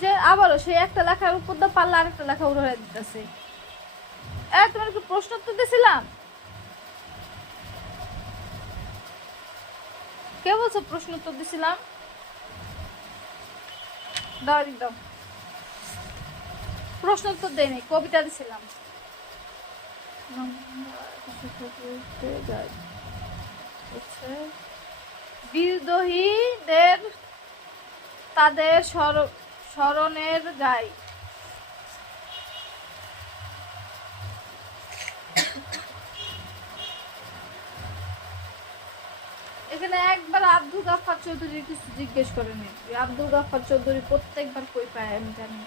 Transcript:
যে আবারও সেই একটা লেখার উপর দিয়ে পারলে আরেকটা লেখা উড়ে দিতেছে। তোমার কি প্রশ্ন উত্তর দিছিলাম? কে বলছো প্রশ্ন উত্তর দিছিলাম? দাও দাও, প্রশ্ন উত্তর দেয়নি, কবিতা দিছিলাম। বিদ্রোহীদের তাদের স্মরণের গাই। এখানে একবার আব্দুল গাফফার চৌধুরীর কিছু জিজ্ঞেস করেনি। আব্দুল গাফফার চৌধুরী প্রত্যেকবার কই পায় আমি জানি না।